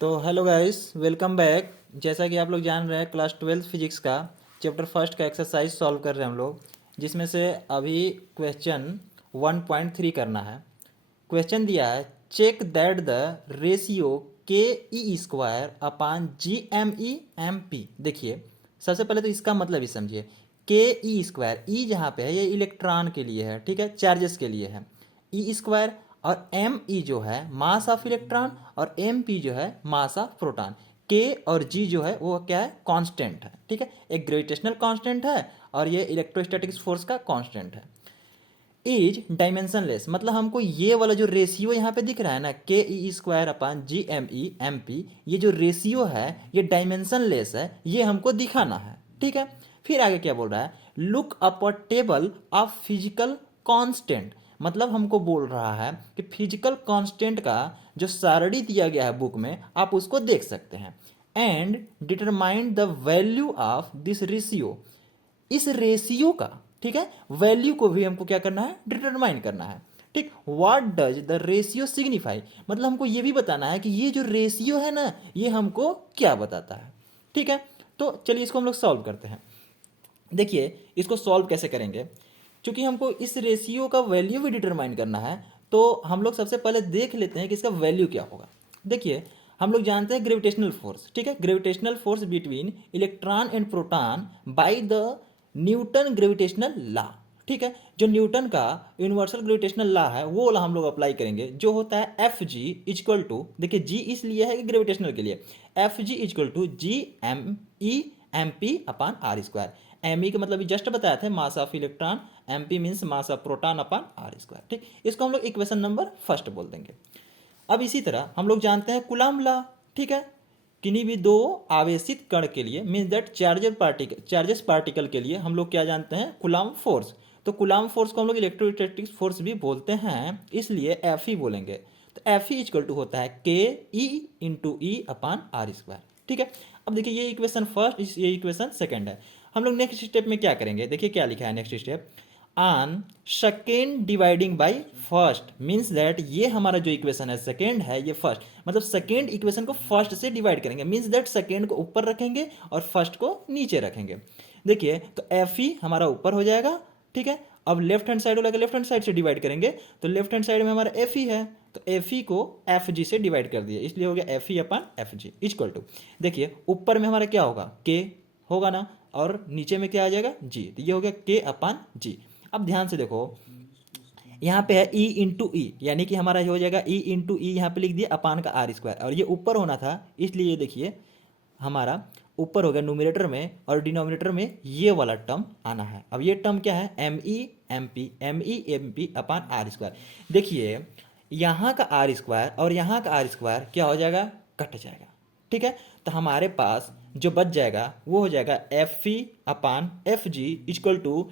तो hello guys, welcome back. जैसा कि आप लोग जान रहे हैं, क्लास 12th फिजिक्स का चैप्टर फर्स्ट का एक्सरसाइज सॉल्व कर रहे हैं हम लोग, जिसमें से अभी क्वेश्चन 1.3 करना है। क्वेश्चन दिया है, check that the ratio K E square upon G M E M P. देखिए, सबसे पहले तो इसका मतलब ही समझिए। के ई स्क्वायर, ई जहाँ पे है ये इलेक्ट्रॉन के लिए है, ठीक है, चार्जेस के लिए है। ई स्क्वायर और एम ई जो है मास ऑफ इलेक्ट्रॉन और एम पी जो है मास ऑफ प्रोटॉन। के और जी जो है वो क्या है, कांस्टेंट है, ठीक है, एक ग्रेविटेशनल कांस्टेंट है और ये इलेक्ट्रोस्टैटिक्स फोर्स का कांस्टेंट है। इज डायमेंशनलेस, मतलब हमको ये वाला जो रेशियो यहाँ पे दिख रहा है ना, K E square upon G M P, ये जो रेशियो है ये डायमेंशनलेस है, ये हमको दिखाना है, ठीक है। फिर आगे क्या बोल रहा है, look up a table of physical constant, मतलब हमको बोल रहा है कि फिजिकल कांस्टेंट का जो सारणी दिया गया है बुक में, आप उसको देख सकते हैं। And determine the value of this ratio, इस रेशियो का, ठीक है, वैल्यू को भी हमको क्या करना है, डिटरमाइन करना है, ठीक। What does the ratio signify, मतलब हमको ये भी बताना है कि ये जो रेशियो है ना ये हमको क्या बताता है, ठीक है। तो चलिए इसको हम लोग सॉल्व करते हैं। देखिए इसको सॉल्व कैसे करेंगे, क्योंकि हमको इस रेशियो का वैल्यू भी डिटरमाइन करना है, तो हम लोग सबसे पहले देख लेते हैं कि इसका वैल्यू क्या होगा। देखिए, हम लोग जानते हैं ग्रेविटेशनल फोर्स, ठीक है, gravitational force between electron and proton by the Newton gravitational law, ठीक है। जो न्यूटन का यूनिवर्सल ग्रेविटेशनल लॉ है वो वाला हम लोग अप्लाई करेंगे, जो होता है एफ जी इजक्वल टू, देखिए जी इसलिए है कि ग्रेविटेशनल के लिए, F G equal to G M P upon R square. M E का मतलब जस्ट बताया था, mass of electron, M P means mass of proton upon R square, ठीक। इसको हम लोग इक्वेशन नंबर फर्स्ट बोल देंगे। अब इसी तरह हम लोग जानते हैं कुलाम लॉ, ठीक है, किन्हीं भी दो आवेशित कण के लिए, मीन्स दैट चार्जेस पार्टिकल के लिए हम लोग क्या जानते हैं, कुलाम फोर्स। तो कुलाम फोर्स को हम लोग इलेक्ट्रोस्टैटिक फोर्स भी बोलते हैं, इसलिए एफ ही बोलेंगे। तो एफ ही इक्वल टू होता है के E into E upon R square, ठीक है। अब देखिए ये इक्वेशन फर्स्ट, ये इक्वेशन सेकेंड है। हम लोग नेक्स्ट स्टेप में क्या करेंगे, देखिए क्या लिखा है next step, on second dividing by first, means that ये हमारा जो इक्वेशन है सेकेंड है, ये फर्स्ट, मतलब सेकेंड इक्वेशन को फर्स्ट से डिवाइड करेंगे, मीन्स दैट सेकेंड को ऊपर रखेंगे और फर्स्ट को नीचे रखेंगे। देखिए तो एफ ही हमारा ऊपर हो जाएगा, ठीक है। अब लेफ्ट हैंड साइड वाला लेफ्ट हैंड साइड से डिवाइड करेंगे, तो लेफ्ट हैंड साइड में हमारा एफ ही है, तो एफ ही को एफ जी से डिवाइड कर दिया, इसलिए हो गया एफ ही upon F G equal to, देखिए ऊपर में हमारा क्या होगा, के होगा ना, और नीचे में क्या आ जाएगा, जी, तो ये हो गया के अपान जी। अब ध्यान से देखो, यहाँ पे है ई इंटू ई, यानी कि हमारा हो जाएगा ई इंटू ई, यहाँ पे लिख दिया अपान का आर स्क्वायर, और ये ऊपर होना था, इसलिए ये देखिए हमारा ऊपर हो गया न्यूमिनेटर में, और डिनोमिनेटर में ये वाला टर्म आना है। अब ये टर्म क्या है, M E M P upon R square. देखिए यहाँ का आर स्क्वायर और यहाँ का आर स्क्वायर क्या हो जाएगा, कट जाएगा, ठीक है। तो हमारे पास जो बच जाएगा वो हो जाएगा F E upon F G equal to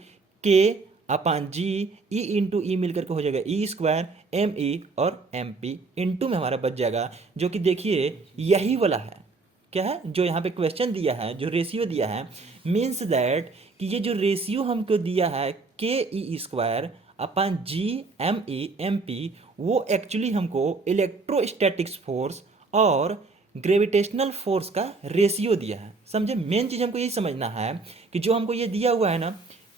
के अपान जी, ई इंटू ई मिलकर के हो जाएगा ई स्क्वायर एम ई और एम पी इंटू में हमारा बच जाएगा, जो कि देखिए यही वाला है, क्या है, जो यहाँ पे क्वेश्चन दिया है, जो रेशियो दिया है, मीन्स दैट कि ये जो रेशियो हमको दिया है के E square upon G M P, वो एक्चुअली हमको इलेक्ट्रोस्टैटिक्स फोर्स और ग्रेविटेशनल फोर्स का रेशियो दिया है, समझे। मेन चीज हमको यही समझना है कि जो हमको ये दिया हुआ है ना,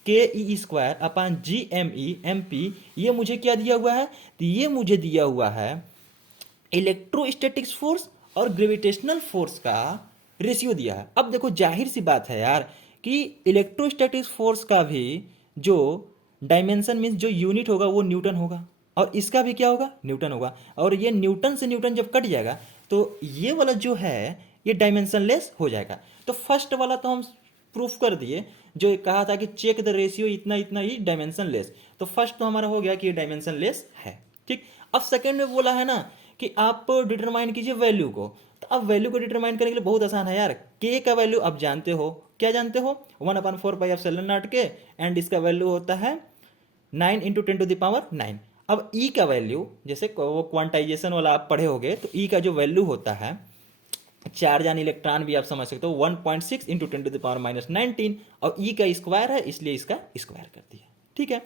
K E square upon G M P, ये मुझे क्या दिया हुआ है, तो ये मुझे दिया हुआ है इलेक्ट्रोस्टैटिक्स फोर्स और ग्रेविटेशनल फोर्स का रेशियो दिया है। अब देखो जाहिर सी बात है यार कि इलेक्ट्रोस्टैटिक्स फोर्स का भी जो डायमेंशन मीन्स जो यूनिट होगा वो न्यूटन होगा, और इसका भी क्या होगा, न्यूटन होगा, और ये न्यूटन से न्यूटन जब कट जाएगा तो ये वाला जो है ये डायमेंशनलेस हो जाएगा। तो फर्स्ट वाला तो हम प्रूफ कर दिए, जो कहा था कि चेक द रेशियो इतना इतना ही डायमेंशन लेस, तो फर्स्ट तो हमारा हो गया कि ये डायमेंशन लेस है, ठीक। अब सेकेंड में बोला है ना कि आप डिटरमाइन कीजिए वैल्यू को, तो अब वैल्यू को डिटरमाइन करने के लिए बहुत आसान है यार, के का वैल्यू आप जानते हो, क्या जानते हो, 1/4 पाई के, एंड इसका वैल्यू होता है 9 इंटू 10⁹9। अब ई का वैल्यू, जैसे वो क्वांटाइजेशन वाला आप पढ़े होगे, तो ई का जो वैल्यू होता है, चार्ज यानी इलेक्ट्रॉन भी आप समझ सकते हो, 1.6 इंटू 10⁻19, और ई का स्क्वायर है इसलिए इसका स्क्वायर कर दिया, ठीक है।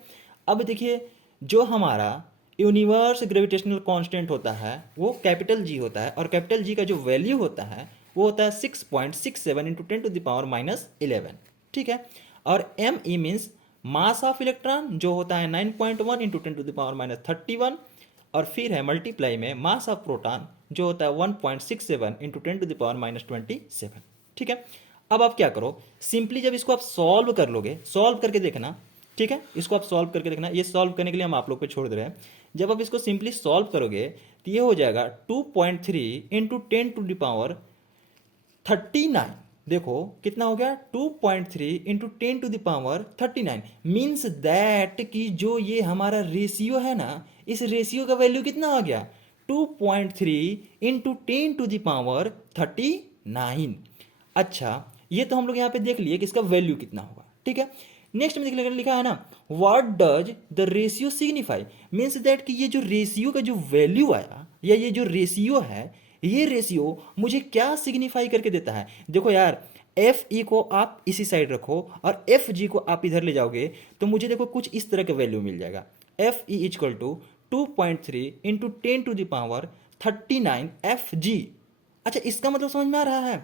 अब देखिए जो हमारा यूनिवर्स ग्रेविटेशनल कांस्टेंट होता है वो कैपिटल जी होता है, और कैपिटल जी का जो वैल्यू होता है वो होता है 6.67 इंटू 10⁻11। ठीक है। और M E means mass of electron जो होता है 9.1 इंटू 10⁻31, और फिर है मल्टीप्लाई में मास ऑफ प्रोटॉन जो होता है 1.67 इंटू 10⁻27। ठीक है। अब आप क्या करो, सिंपली जब इसको आप सॉल्व कर लोगे, सॉल्व करके देखना, ठीक है, इसको आप सॉल्व करके देखना, ये सॉल्व करने के लिए हम आप लोग पे छोड़ दे रहे हैं। जब आप इसको सिंपली सॉल्व करोगे तो ये हो जाएगा 2.3 इंटू 10⁻39। देखो कितना हो गया, 2.3 इंटू 10⁻39 मीन्स दैट कि जो ये हमारा रेशियो है ना, इस रेशियो का वैल्यू कितना आ गया, 2.3 इंटू 10⁻39। अच्छा, ये तो हम लोग यहाँ पे देख लिए कि इसका वैल्यू कितना होगा। ठीक है। नेक्स्ट में लिखा है ना, what does the ratio signify, means that कि ये जो रेशियो का जो वैल्यू आया या ये जो रेशियो है, ये रेशियो मुझे क्या सिग्निफाई करके देता है। देखो यार, एफ ई को आप इसी साइड रखो और एफ जी को आप इधर ले जाओगे तो मुझे देखो कुछ इस तरह का वैल्यू मिल जाएगा, F E equal to 2.3 into 10⁻39 F G. अच्छा, इसका मतलब समझ में आ रहा है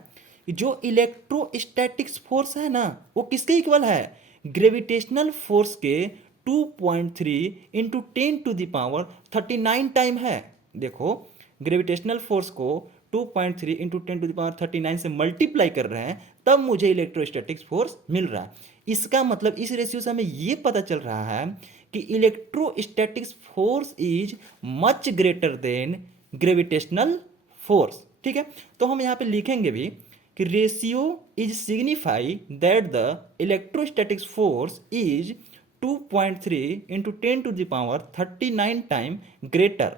कि जो इलेक्ट्रोस्टैटिक्स फोर्स है ना वो किसके इक्वल है, ग्रेविटेशनल फोर्स के 2.3 इंटू 10⁻39 टाइम है। देखो, ग्रेविटेशनल फोर्स को 2.3 इंटू 10⁻39 से मल्टीप्लाई कर रहे हैं तब मुझे इलेक्ट्रोस्टैटिक्स फोर्स मिल रहा है। इसका मतलब इस रेशियो से हमें यह पता चल रहा है कि electrostatics force is much greater than gravitational force. ठीक है। तो हम यहाँ पे लिखेंगे भी कि ratio is signify that the electrostatics force is 2.3 into 10⁻39 time greater.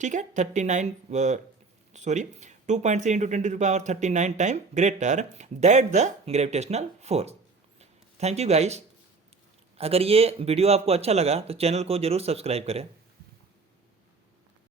ठीक है, 2.3 into 10⁻39 time greater that the gravitational force. Thank you guys. अगर ये वीडियो आपको अच्छा लगा तो चैनल को जरूर सब्सक्राइब करें।